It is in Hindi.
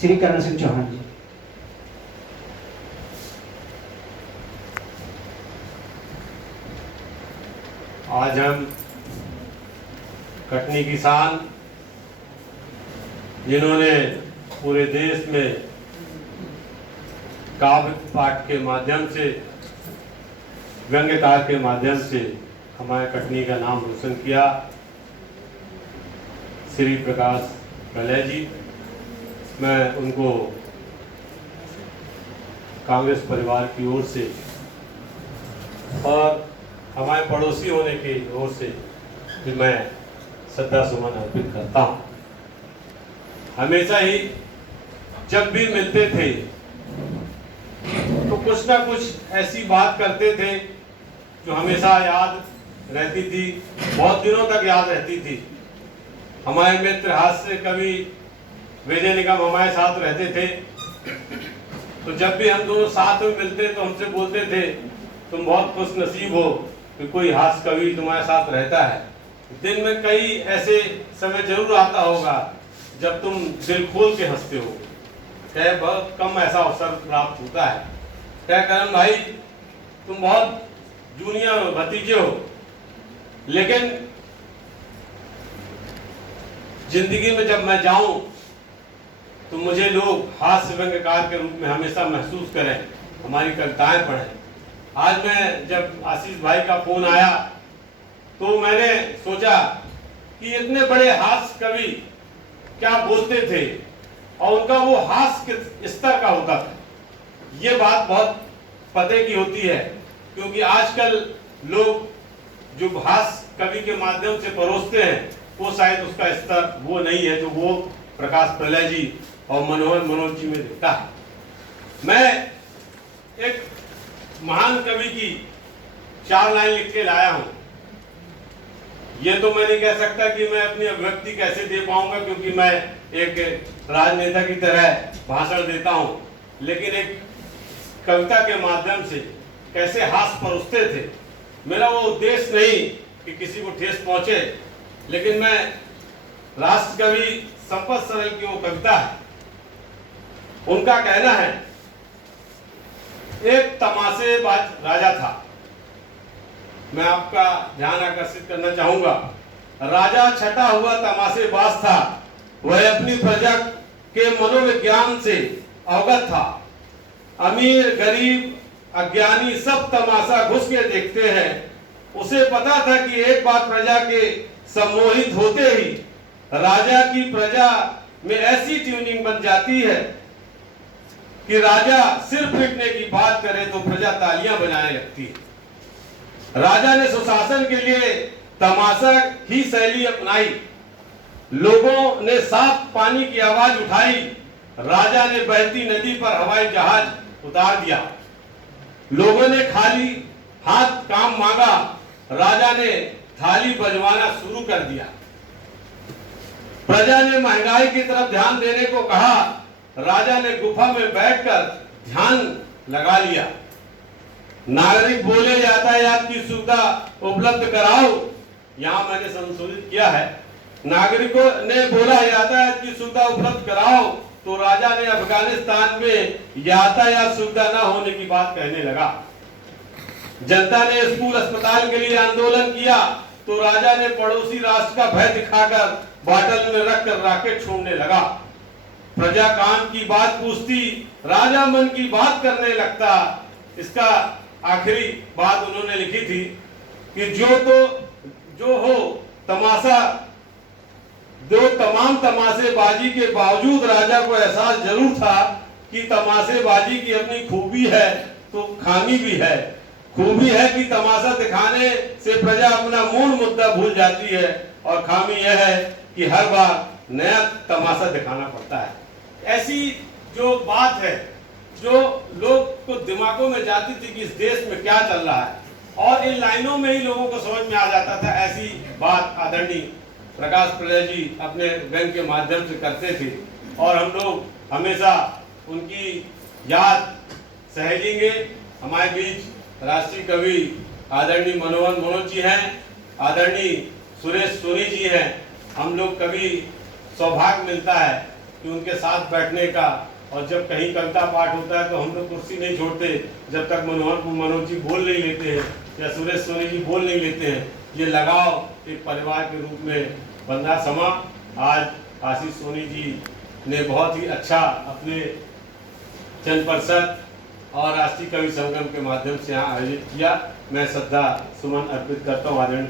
श्री करण सिंह चौहान जी। आज हम कटनी किसान जिन्होंने पूरे देश में काव्य पाठ के माध्यम से, व्यंग्यकार के माध्यम से हमारे कटनी का नाम रोशन किया, श्री प्रकाश प्रलय जी, मैं उनको कांग्रेस परिवार की ओर से और हमारे पड़ोसी होने की ओर से भी मैं श्रद्धा सुमन अर्पित करता हूँ। हमेशा ही जब भी मिलते थे तो कुछ ना कुछ ऐसी बात करते थे जो हमेशा याद रहती थी, बहुत दिनों तक याद रहती थी। हमारे मित्र हास्य कवि विजय निगम हमारे साथ रहते थे, तो जब भी हम दोनों साथ में मिलते तो हमसे बोलते थे तुम बहुत खुश नसीब हो कि कोई हास्य कवि तुम्हारे साथ रहता है। दिन में कई ऐसे समय जरूर आता होगा जब तुम दिल खोल के हंसते हो, क्या बहुत कम ऐसा अवसर प्राप्त होता है। क्या करण भाई, तुम बहुत जूनियर भतीजे हो, लेकिन जिंदगी में जब मैं जाऊं तो मुझे लोग हास्य व्यंग्यकार के रूप में हमेशा महसूस करें, हमारी कविताएं पढ़ें। आज मैं जब आशीष भाई का फोन आया तो मैंने सोचा कि इतने बड़े हास्य कवि क्या बोलते थे और उनका वो हास्य किस स्तर का होता था, ये बात बहुत पते की होती है। क्योंकि आजकल लोग जो हास्य कवि के माध्यम से परोसते हैं वो शायद उसका स्तर वो नहीं है जो वो प्रकाश प्रलय जी और मनोहर मनोज जी में दिखता है। मैं एक महान कवि की 4 लाइन लिख के लाया हूं। ये तो मैं नहीं कह सकता कि मैं अपनी अभिव्यक्ति कैसे दे पाऊंगा, क्योंकि मैं एक राजनेता की तरह भाषण देता हूं, लेकिन एक कविता के माध्यम से कैसे हास्य परोसते थे। मेरा वो उद्देश्य नहीं कि किसी को ठेस पहुंचे, लेकिन मैं राष्ट्र कवि संपत सरल की वो कविता है, उनका कहना है, एक तमाशेबाज राजा था। मैं आपका ध्यान आकर्षित करना चाहूंगा। राजा छटा हुआ तमाशेबाज था, वह अपनी प्रजा के मनोविज्ञान से अवगत था। अमीर गरीब अज्ञानी सब तमाशा घुस के देखते हैं। उसे पता था कि एक बार प्रजा के सम्मोहित होते ही राजा की प्रजा में ऐसी ट्यूनिंग बन जाती है कि राजा सिर पीटने की बात करे तो प्रजा तालियां बजाने लगती है। राजा ने सुशासन के लिए तमाशा ही शैली अपनाई। लोगों ने साफ पानी की आवाज उठाई। राजा ने बहती नदी पर हवाई जहाज उतार दिया। लोगों ने खाली हाथ काम मांगा। राजा ने थाली बजवाना शुरू कर दिया। प्रजा ने महंगाई की तरफ ध्यान देने को कहा। राजा ने गुफा में बैठकर ध्यान लगा लिया। नागरिक बोले यातायात की सुविधा उपलब्ध कराओ। यहां मैंने संशोधित किया है, नागरिकों ने बोला यातायात की सुविधा उपलब्ध कराओ, तो राजा ने अफगानिस्तान में यातायात सुविधा न होने की बात कहने लगा। जनता ने स्कूल अस्पताल के लिए आंदोलन किया, तो राजा ने पड़ोसी राष्ट्र का भय दिखाकर बाटल में रखकर रॉकेट छोड़ने लगा। प्रजा कान की बात पूछती, राजा मन की बात करने लगता। इसका आखिरी बात उन्होंने लिखी थी कि जो हो तमाशा, जो तमाम तमाशेबाजी के बावजूद राजा को एहसास जरूर था कि तमाशेबाजी की अपनी खूबी है तो खामी भी है। खूबी है कि तमाशा दिखाने से प्रजा अपना मूल मुद्दा भूल जाती है, और खामी यह है कि हर बार नया तमाशा दिखाना पड़ता है। ऐसी जो बात है जो लोग को दिमागों में जाती थी कि इस देश में क्या चल रहा है, और इन लाइनों में ही लोगों को समझ में आ जाता था। ऐसी बात आदरणीय प्रकाश प्रलय जी अपने व्यंग के माध्यम से करते थे, और हम लोग हमेशा उनकी याद सहेजेंगे। हमारे बीच राष्ट्रीय कवि आदरणीय मनोहर मनोज जी हैं, आदरणीय सुरेश सोनी जी हैं। हम लोग कभी सौभाग्य मिलता है कि उनके साथ बैठने का, और जब कहीं कविता पाठ होता है तो हम लोग कुर्सी नहीं छोड़ते जब तक मनोज जी बोल नहीं लेते हैं या सुरेश सोनी जी बोल नहीं लेते हैं। ये लगाव एक परिवार के रूप में बंधा समा। आज आशीष सोनी जी ने बहुत ही अच्छा अपने जन परिषद और राष्ट्रीय कवि संगम के माध्यम से यहाँ आयोजित किया। मैं श्रद्धा सुमन अर्पित करता हूँ आदरणीय